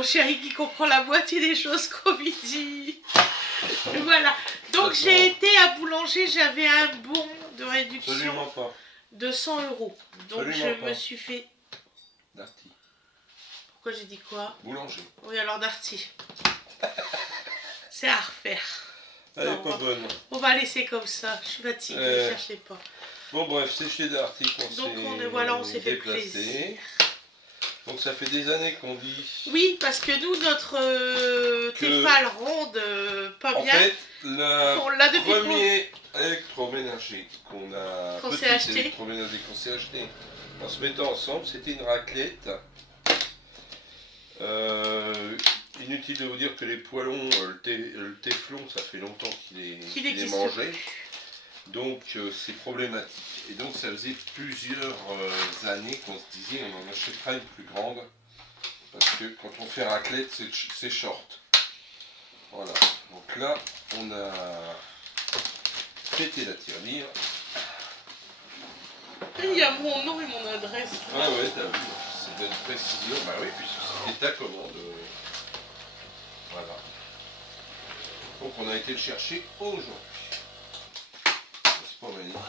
mon chéri qui comprend la moitié des choses qu'on lui dit. Voilà. Donc j'ai été à boulanger, j'avais un bon de réduction. Absolument pas. De 100 €. Donc Absolument je pas. me suis fait... Darty. Pourquoi j'ai dit quoi? Boulanger. Oui, alors Darty. C'est à refaire. Elle Non, est pas bonne. On va laisser comme ça. Je suis fatiguée, ne cherchez pas. Bon bref, c'est chez Darty qu'on s'est fait déplacé. plaisir. Donc ça fait des années qu'on dit... Oui, parce que nous, notre Tefal ronde pas En bien. fait, le depuis premier électroménager qu'on s'est acheté en se mettant ensemble, c'était une raclette. Inutile de vous dire que les poêlons, le téflon, ça fait longtemps qu'il est mangé. Donc c'est problématique. Et donc ça faisait plusieurs années qu'on se disait on en achètera une plus grande. Parce que quand on fait raclette, c'est short. Voilà. Donc là, on a pété la tirelire. Il y a mon nom et mon adresse. Ah ouais, t'as vu. C'est de précision. Bah oui, puisque c'était ta commande. Voilà. Donc on a été le chercher aujourd'hui. C'est pas magnifique.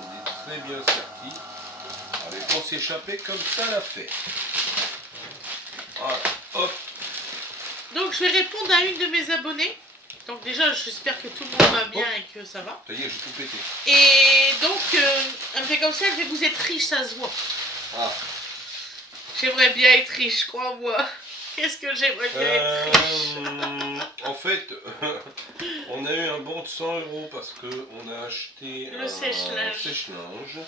Il est très bien serti. Allez, on s'échapper comme ça l'a fait. Voilà, hop. Donc je vais répondre à une de mes abonnées. Donc déjà j'espère que tout le monde va bien et que ça va. Ça y est, j'ai tout pété. Et donc elle me fait comme ça, elle fait vous êtes riche, ça se voit. Ah. J'aimerais bien être riche, crois-moi. Qu'est-ce que j'aimerais bien être riche. En fait, on a eu un bon de 100 € parce qu'on a acheté le un sèche-linge.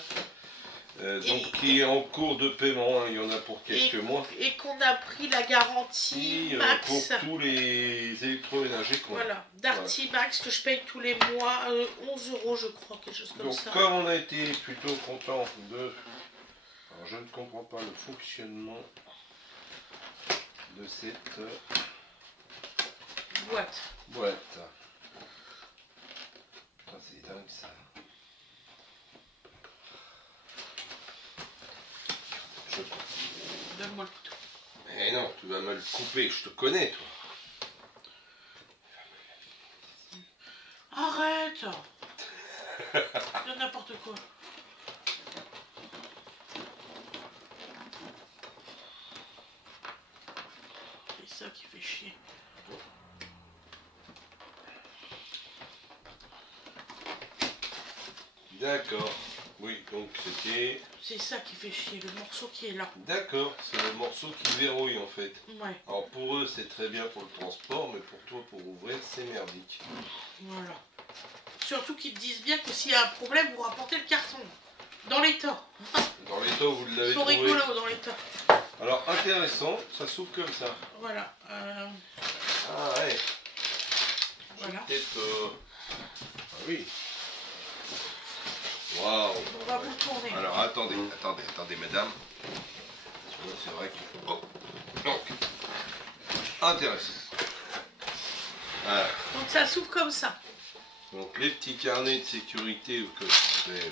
Donc qui est en cours de paiement, il y en a pour quelques mois. Et qu'on a pris la garantie Max. Pour tous les électroménagers qu'on a. Voilà, Darty Max que je paye tous les mois, 11 € je crois, quelque chose comme ça. Donc comme on a été plutôt content de... Alors je ne comprends pas le fonctionnement de cette boîte. Ah, c'est dingue ça. Donne-moi le couteau. Eh non, tu vas me le couper, je te connais toi. Arrête. De n'importe quoi. C'est ça qui fait chier. D'accord. Oui, donc c'était... C'est ça qui fait chier, le morceau qui est là. D'accord, c'est le morceau qui verrouille en fait. Ouais. Alors pour eux c'est très bien pour le transport, mais pour toi pour ouvrir c'est merdique. Voilà. Surtout qu'ils te disent bien que s'il y a un problème, vous rapportez le carton. Dans l'état. Dans l'état vous l'avez Ils sont trouvé. rigolos dans l'état. Alors intéressant, ça s'ouvre comme ça. Voilà. Ah ouais. Voilà. Peut-être... Ah oui. Waouh. On va vous tourner. Alors attendez madame. C'est vrai que... Oh. Donc. Intéressant. Voilà. Donc ça s'ouvre comme ça. Donc les petits carnets de sécurité que je fais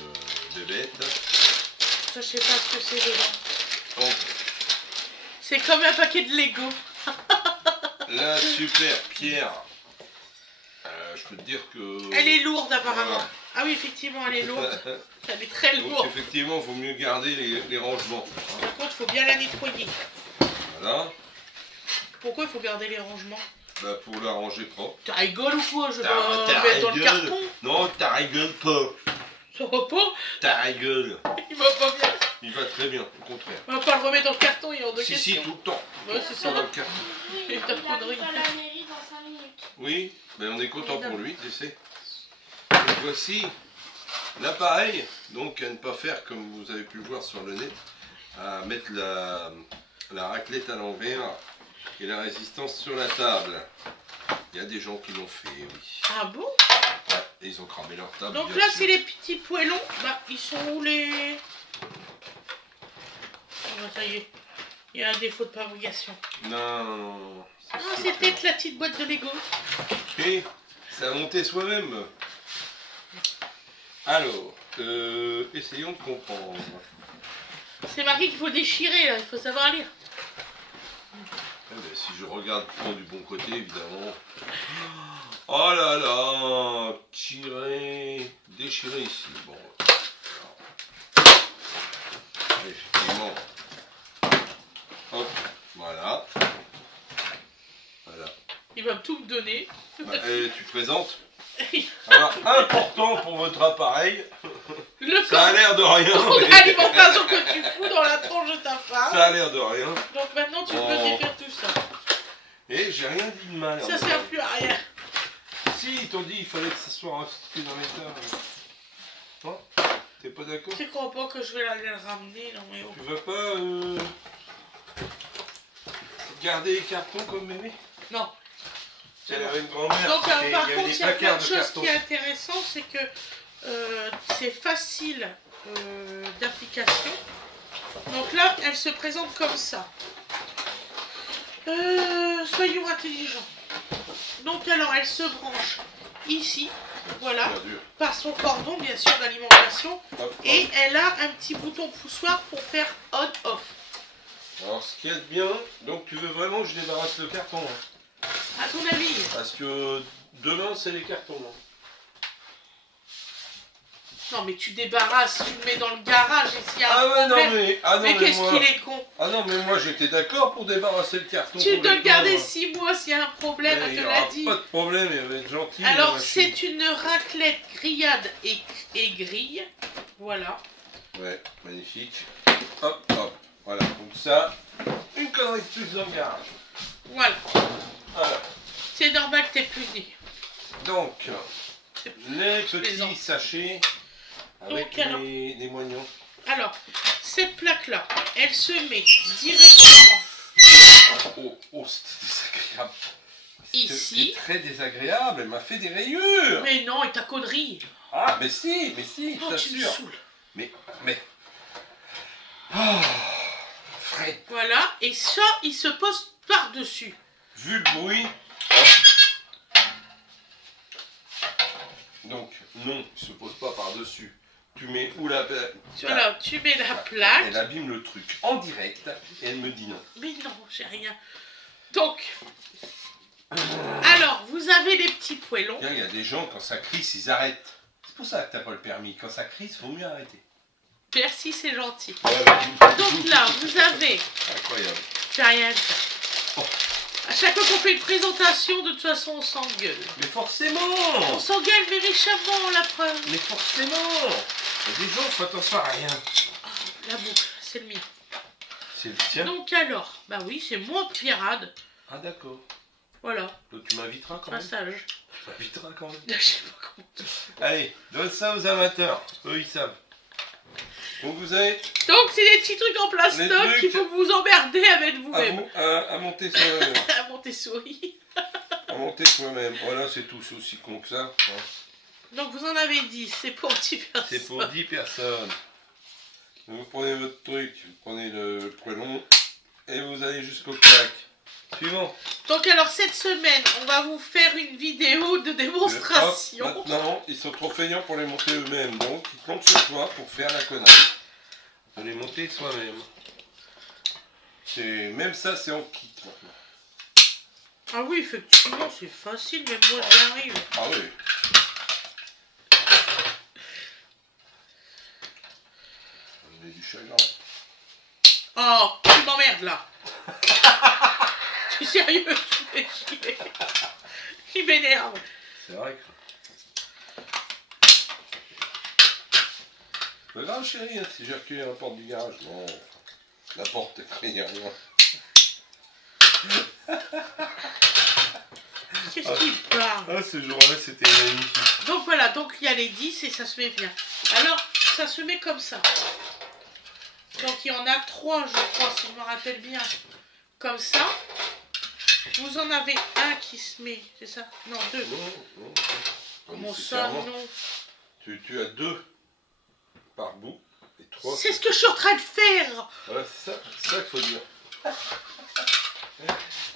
de bête. Ça je sais pas ce que c'est dedans. Donc, c'est comme un paquet de Lego. la super pierre. Je peux te dire que... Elle est lourde apparemment. Voilà. Ah oui effectivement elle est lourde. Elle est très Donc lourde. effectivement il vaut mieux garder les rangements. Par contre il faut bien la nettoyer. Voilà. Pourquoi il faut garder les rangements? Bah pour la ranger propre. Tu rigoles ou quoi? Je vais la mettre dans le carton. Non, ta rigole pas. Ça va pas? Ta gueule. Il va pas bien. Il va très bien, au contraire. On va pas le remettre dans le carton, il est hors de question. Si, tout le temps. Ouais, c'est ça. Dans le carton. Et ta connerie. Il à la mairie dans 5 minutes. Oui, mais on est content pour lui, tu sais. Et voici l'appareil, donc à ne pas faire comme vous avez pu le voir sur le net, à mettre la raclette à l'envers et la résistance sur la table. Il y a des gens qui l'ont fait, oui. Ah bon? Ouais, et ils ont cramé leur table. Donc bien là, sûr. c'est les petits poêlons. Bah, ils sont où les... Ah, ça y est. Il y a un défaut de fabrication. Non. Ah, c'est peut-être la petite boîte de Lego. Et ça a monté soi-même. Alors, essayons de comprendre. C'est marqué qu'il faut déchirer, là. Il faut savoir lire. Eh ben, si je regarde prendre du bon côté, évidemment. Oh là là, tirer, déchirer ici. Bon. Effectivement. Hop, voilà. Voilà. Il va tout me donner. Et tu présentes. Alors, important pour votre appareil. Ça a l'air de rien. L'alimentation que tu fous dans la tronche de ta femme. Ça a l'air de rien. Donc maintenant tu peux défaire tout ça. Et j'ai rien dit de mal. Ça sert plus à rien. Si, ils t'ont dit qu'il fallait que ça soit resté dans l'état. Hein? T'es pas d'accord? Tu crois pas que je vais aller le ramener? Non mais oh. Tu veux pas garder les cartons comme bébé? Non. Elle avait une grand-mère. Donc par contre, il y a plein de choses cartons. qui est intéressant, c'est que c'est facile d'application. Donc là, elle se présente comme ça. Soyons intelligents. Donc alors, elle se branche ici, voilà, par son cordon, bien sûr, d'alimentation. Et elle a un petit bouton poussoir pour faire on-off. Alors, ce qui est bien, donc tu veux vraiment que je débarrasse le carton, hein? À ton avis? Parce que demain, c'est les cartons. Hein. Non, mais tu débarrasses, tu le mets dans le garage et s'il y a un problème. Mais qu'est-ce qu'il est con? Ah non, mais moi j'étais d'accord pour débarrasser le carton. Tu dois le garder 6 mois s'il y a un problème, elle te l'a dit. Pas de problème, il va être gentil. Alors, c'est une raclette grillade et grille. Voilà. Ouais, magnifique. Hop, hop. Voilà, donc ça, une connerie de plus dans le garage. Voilà. Voilà. C'est normal que t'aies plus dit. Donc, les petits sachets avec donc, les moignons. Alors, cette plaque-là, elle se met directement. Oh, c'était désagréable. Ici. C'était très désagréable, elle m'a fait des rayures. Mais non, et ta connerie. Ah, mais si, Oh, tu me t'assures. saoules. Mais. Oh, Fred. Voilà, et ça, il se pose par-dessus. Vu le bruit. Donc, non, il se pose pas par-dessus. Tu mets où la plaque? Voilà, tu mets la plaque. Elle abîme le truc en direct et elle me dit non. Mais non, j'ai rien. Donc, alors, vous avez les petits poêlons. Il y a des gens, quand ça crisse, ils arrêtent. C'est pour ça que t'as pas le permis. Quand ça crisse, il vaut mieux arrêter. Merci, c'est gentil. Ouais, donc là, vous avez... Incroyable. J'ai rien dit. Oh. À chaque fois qu'on fait une présentation, de toute façon, on s'engueule. Mais forcément. On s'engueule, mais méchamment, la preuve. Mais forcément. Il y a des gens, faut attention à rien. La boucle, c'est le mien. C'est le tien. Donc alors, bah oui, c'est moi, Pierrade. Ah d'accord. Voilà. Donc tu m'inviteras quand même. Passage. Tu m'inviteras quand même. Je sais pas comment. Allez, donne ça aux amateurs. Eux, ils savent. Donc vous avez... Donc c'est des petits trucs en plastoc qu'il faut que vous emmerder avec vous-même. À monter soi-même. À monter souris. À monter soi-même. Voilà, c'est tout. C'est aussi con que ça. Hein. Donc vous en avez 10. C'est pour 10 personnes. C'est pour 10 personnes. Vous prenez votre truc, vous prenez le poêlon et vous allez jusqu'au plaque. Suivant. Donc alors cette semaine, on va vous faire une vidéo de démonstration. Hop, maintenant, ils sont trop feignants pour les monter eux-mêmes, donc ils comptent sur toi pour faire la connerie. De les monter soi-même. Même ça, c'est en kit maintenant. Ah oui, effectivement, c'est facile, même moi j'y arrive. Ah oui. On met du chagrin. Oh, tu m'emmerdes là. Tu es sérieux? Tu me fais chier. Il m'énerve. C'est vrai que... Pas grave chérie, hein, si j'ai reculé la porte du garage. Non, la porte, il n'y a rien. Qu'est-ce qu'il parle? Ah, ce jour-là, c'était magnifique. Donc voilà, donc il y a les 10 et ça se met bien. Alors, ça se met comme ça. Donc il y en a 3, je crois, si je me rappelle bien. Comme ça. Vous en avez un qui se met, c'est ça? Non, 2. Non. Comment ça, non? Tu as 2 par bout et 3. C'est ce que je suis en train de faire. Voilà, c'est ça qu'il faut dire.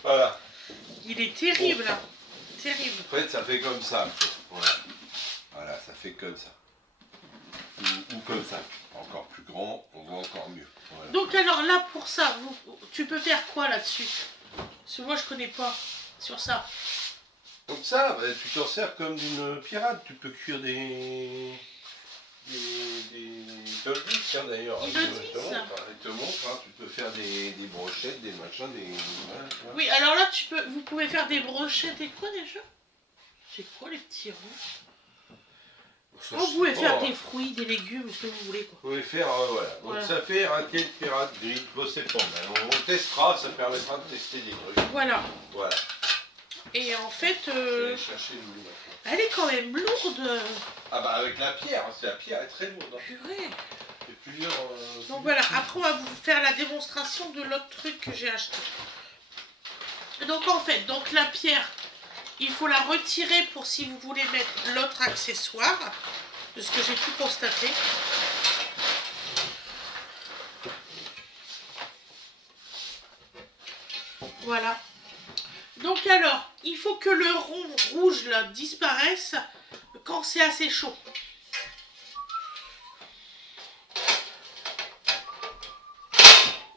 Voilà. Il est terrible, là. Terrible. En fait, ça fait comme ça. Voilà, ça fait comme ça. Ou comme ça. Encore plus grand, on voit encore mieux. Voilà. Donc alors là, pour ça, tu peux faire quoi là-dessus? Parce que moi je connais pas sur ça. Donc ça, bah, tu t'en sers comme d'une pirate. Tu peux cuire des toldics hein, d'ailleurs. Il te montre, hein, tu peux faire des brochettes, des machins, voilà, oui, alors là vous pouvez faire des brochettes et quoi déjà? C'est quoi les petits ronds? Vous pouvez faire des fruits, des légumes, ce que vous voulez quoi. Vous pouvez faire, voilà. Donc voilà. Ça fait raquette pirate grille. Bon, c'est pas mal. On testera, ça permettra de tester des trucs. Voilà. Voilà. Et en fait, je vais aller chercher le elle est quand même lourde. Ah bah avec la pierre, la pierre est très lourde. Purée. Plusieurs, donc voilà, après on va vous faire la démonstration de l'autre truc que j'ai acheté. Donc en fait, donc la pierre, il faut la retirer pour si vous voulez mettre l'autre accessoire, de ce que j'ai pu constater. Voilà. Donc alors, il faut que le rond rouge là disparaisse quand c'est assez chaud.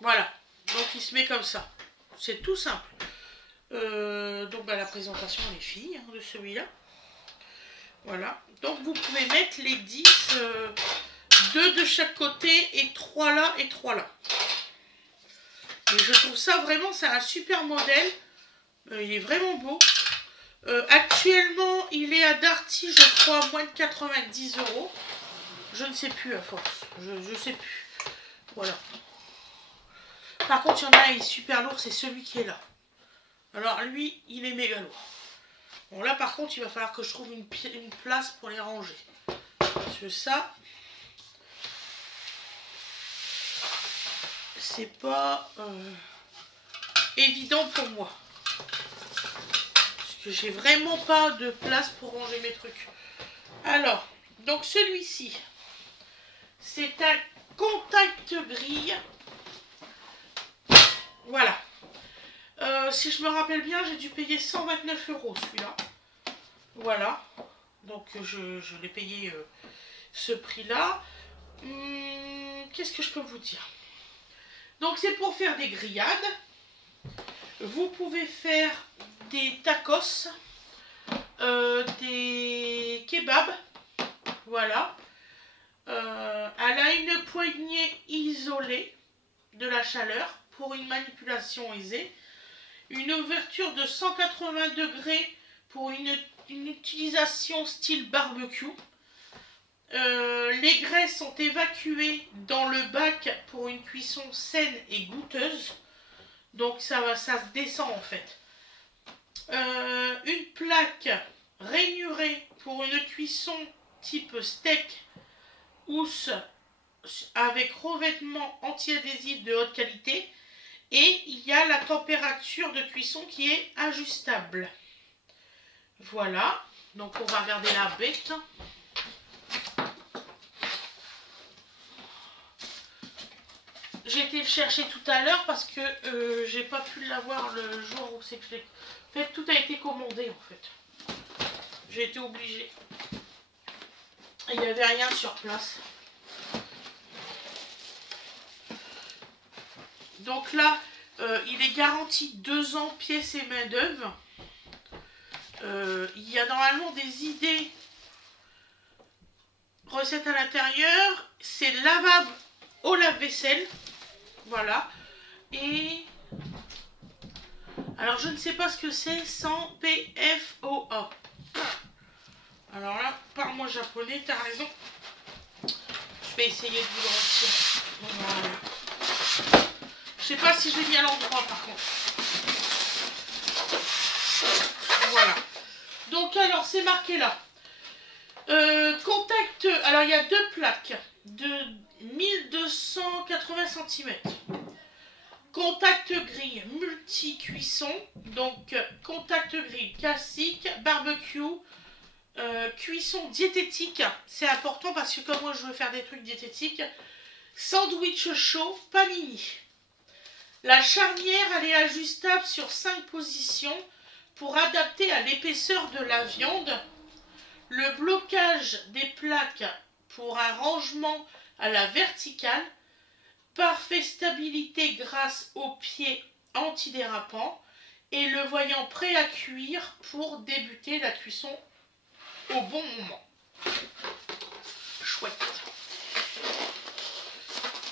Voilà, donc il se met comme ça. C'est tout simple. Donc bah, la présentation les filles hein, de celui-là. Voilà, donc vous pouvez mettre les 10, 2 de chaque côté et 3 là et 3 là. Et je trouve ça vraiment, c'est un super modèle. Il est vraiment beau. Actuellement, il est à Darty, je crois, moins de 90 €. Je ne sais plus à force. Je sais plus. Voilà. Par contre, il y en a un, il est super lourd, c'est celui qui est là. Alors lui, il est méga lourd. Bon là, par contre, il va falloir que je trouve une place pour les ranger. Parce que ça, c'est pas évident pour moi. Parce que j'ai vraiment pas de place pour ranger mes trucs. Alors, donc celui-ci, c'est un contact grille. Voilà. Si je me rappelle bien, j'ai dû payer 129 € celui-là. Voilà. Donc je l'ai payé ce prix-là. Qu'est-ce que je peux vous dire? Donc c'est pour faire des grillades. Vous pouvez faire des tacos, des kebabs. Voilà. Elle a une poignée isolée de la chaleur pour une manipulation aisée. Une ouverture de 180 degrés pour une utilisation style barbecue. Les graisses sont évacuées dans le bac pour une cuisson saine et goûteuse. Donc ça se descend en fait. Une plaque rainurée pour une cuisson type steak housse avec revêtement anti-adhésif de haute qualité. Et il y a la température de cuisson qui est ajustable. Voilà. Donc on va regarder la bête. J'ai été le chercher tout à l'heure parce que j'ai pas pu l'avoir le jour où c'est que je l'ai fait. Tout a été commandé en fait. J'ai été obligée. Il n'y avait rien sur place. Donc là, il est garanti 2 ans pièces et main d'œuvre. Il y a normalement des idées recettes à l'intérieur. C'est lavable au lave-vaisselle. Voilà. Et alors je ne sais pas ce que c'est sans PFOA. Alors là, parle-moi japonais, t'as raison. Je vais essayer de vous le retirer. Voilà. Je sais pas si je l'ai mis à l'endroit par contre. Voilà. Donc alors c'est marqué là. Contact. Alors il y a 2 plaques de 1280 cm. Contact grille multi-cuisson. Donc contact grille classique, barbecue, cuisson diététique. C'est important parce que comme moi je veux faire des trucs diététiques. Sandwich chaud, panini. La charnière, elle est ajustable sur 5 positions pour adapter à l'épaisseur de la viande. Le blocage des plaques pour un rangement à la verticale. Parfaite stabilité grâce aux pieds antidérapants. et le voyant prêt à cuire pour débuter la cuisson au bon moment. Chouette.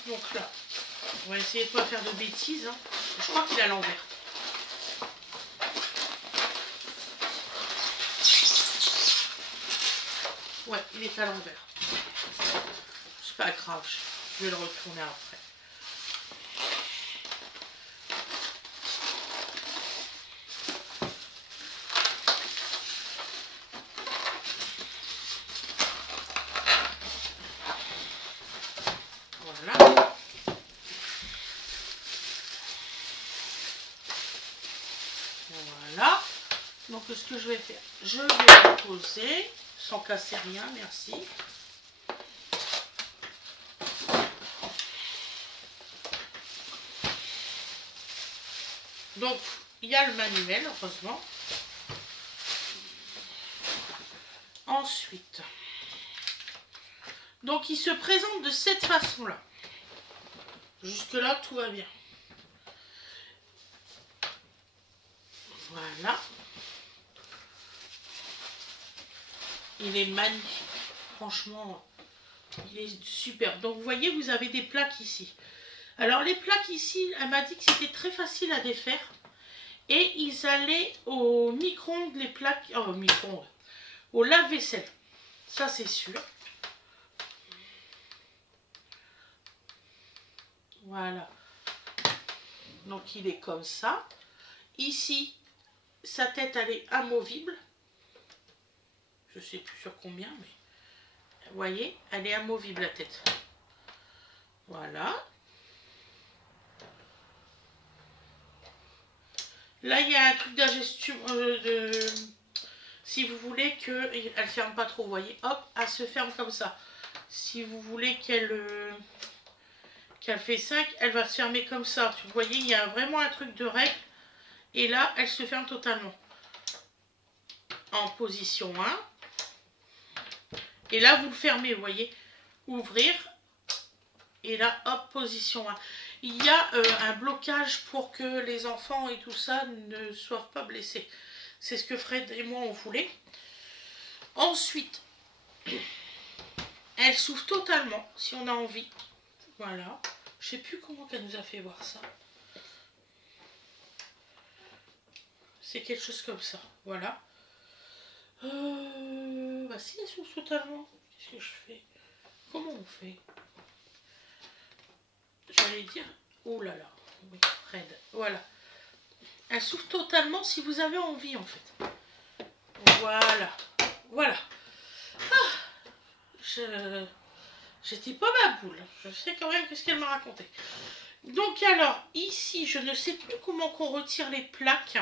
Donc là, on va essayer de ne pas faire de bêtises. Hein. Je crois qu'il est à l'envers. Ouais, il est à l'envers. C'est pas grave, je vais le retourner après. Voilà. Voilà. Donc ce que je vais faire, je vais le poser sans casser rien, merci. Donc il y a le manuel, heureusement. Ensuite, donc il se présente de cette façon-là. Jusque-là, tout va bien. Voilà. Il est magnifique. Franchement, il est super. Donc, vous voyez, vous avez des plaques ici. Alors, les plaques ici, elle m'a dit que c'était très facile à défaire. Et ils allaient au micro-ondes, les plaques... Oh, au micro-ondes. Au lave-vaisselle. Ça, c'est sûr. Voilà. Donc, il est comme ça. Ici, sa tête, elle est amovible. Je sais plus sur combien, mais... Vous voyez, elle est amovible, la tête. Voilà. Là, il y a un truc d'ingestion... si vous voulez qu'elle ne ferme pas trop, vous voyez. Hop, elle se ferme comme ça. Si vous voulez qu'elle fait 5, elle va se fermer comme ça. Vous voyez, il y a vraiment un truc de règle. Et là, elle se ferme totalement. En position 1. Et là, vous le fermez, vous voyez. Ouvrir. Et là, hop, position 1. Il y a un blocage pour que les enfants et tout ça ne soient pas blessés. C'est ce que Fred et moi, on voulait. Ensuite, elle s'ouvre totalement, si on a envie. Voilà. Je sais plus comment elle nous a fait voir ça. C'est quelque chose comme ça. Voilà. Bah si, elle s'ouvre totalement. Qu'est-ce que je fais? Comment on fait? J'allais dire... Oh là là. Oui, Fred. Voilà. Elle s'ouvre totalement si vous avez envie, en fait. Voilà. Voilà. Ah, j'étais pas ma boule. Je sais quand même ce qu'elle m'a raconté. Donc alors, ici, je ne sais plus comment qu'on retire les plaques.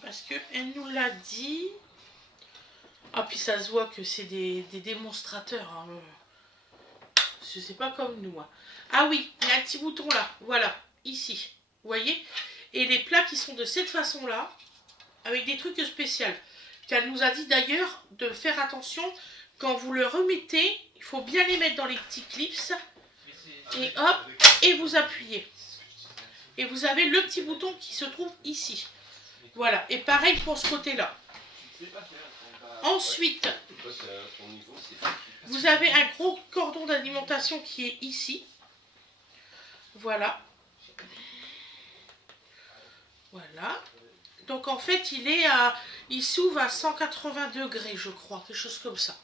Parce qu'elle nous l'a dit. Ah, puis ça se voit que c'est des démonstrateurs. Hein. C'est pas comme nous. Hein. Ah oui, il y a un petit bouton là. Voilà, ici. Vous voyez? Et les plaques, ils sont de cette façon-là. Avec des trucs spéciaux. Qu'elle nous a dit d'ailleurs de faire attention. Quand vous le remettez, il faut bien les mettre dans les petits clips. Et hop, et vous appuyez. Et vous avez le petit bouton qui se trouve ici. Voilà, et pareil pour ce côté-là. Ensuite, vous avez un gros cordon d'alimentation qui est ici. Voilà. Voilà. Donc en fait, il s'ouvre à 180 degrés, je crois, quelque chose comme ça.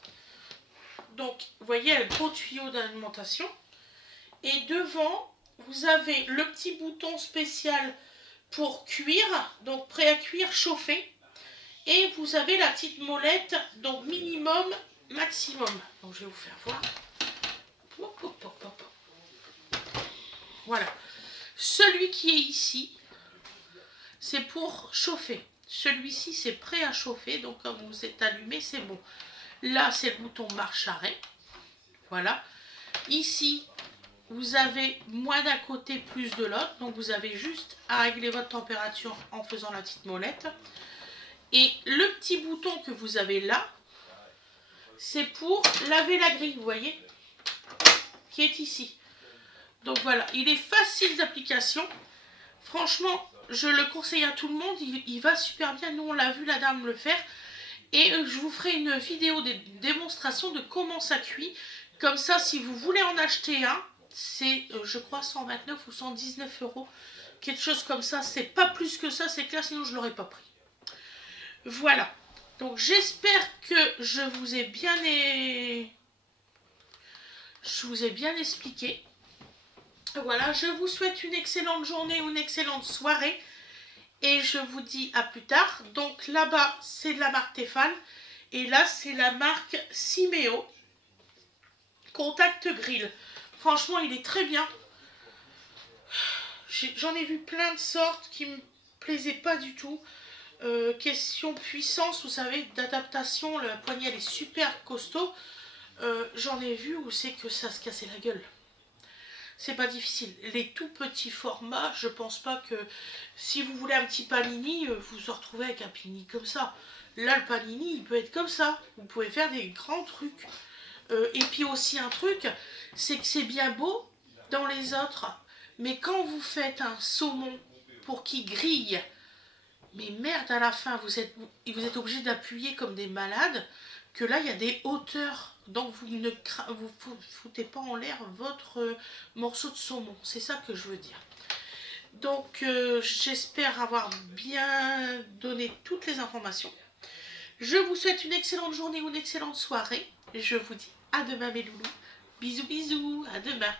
Donc, vous voyez, un gros tuyau d'alimentation. Et devant, vous avez le petit bouton spécial pour cuire, donc prêt à cuire, chauffer. Et vous avez la petite molette, donc minimum, maximum. Donc je vais vous faire voir. Voilà. Celui qui est ici, c'est pour chauffer. Celui-ci, c'est prêt à chauffer, donc quand vous êtes allumé, c'est bon. Là, c'est le bouton marche-arrêt. Voilà. Ici, vous avez moins d'un côté, plus de l'autre. Donc, vous avez juste à régler votre température en faisant la petite molette. Et le petit bouton que vous avez là, c'est pour laver la grille, vous voyez, qui est ici. Donc, voilà. Il est facile d'application. Franchement, je le conseille à tout le monde, il va super bien. Nous, on l'a vu la dame le faire. Et je vous ferai une vidéo de démonstration de comment ça cuit. Comme ça, si vous voulez en acheter un, c'est, je crois, 129 ou 119 €. Quelque chose comme ça. C'est pas plus que ça, c'est clair, sinon je ne l'aurais pas pris. Voilà. Donc, j'espère que je vous ai bien expliqué. Voilà, je vous souhaite une excellente journée ou une excellente soirée. Et je vous dis à plus tard. Donc là-bas, c'est de la marque Tefal. Et là, c'est la marque Simeo. Contact Grill. Franchement, il est très bien. J'en ai vu plein de sortes qui me plaisaient pas du tout. Question puissance, vous savez, d'adaptation. La poignée, elle est super costaud. J'en ai vu où c'est que ça se cassait la gueule. C'est pas difficile. Les tout petits formats, je pense pas que si vous voulez un petit panini, vous vous retrouvez avec un panini comme ça. Là, le panini, il peut être comme ça. Vous pouvez faire des grands trucs. Et puis aussi un truc, c'est que c'est bien beau dans les autres. Mais quand vous faites un saumon pour qu'il grille, mais merde, à la fin, vous êtes obligé d'appuyer comme des malades, que là, il y a des hauteurs. Donc, vous ne foutez pas en l'air votre morceau de saumon. C'est ça que je veux dire. Donc, j'espère avoir bien donné toutes les informations. Je vous souhaite une excellente journée ou une excellente soirée. Je vous dis à demain, mes loulous. Bisous, bisous. À demain.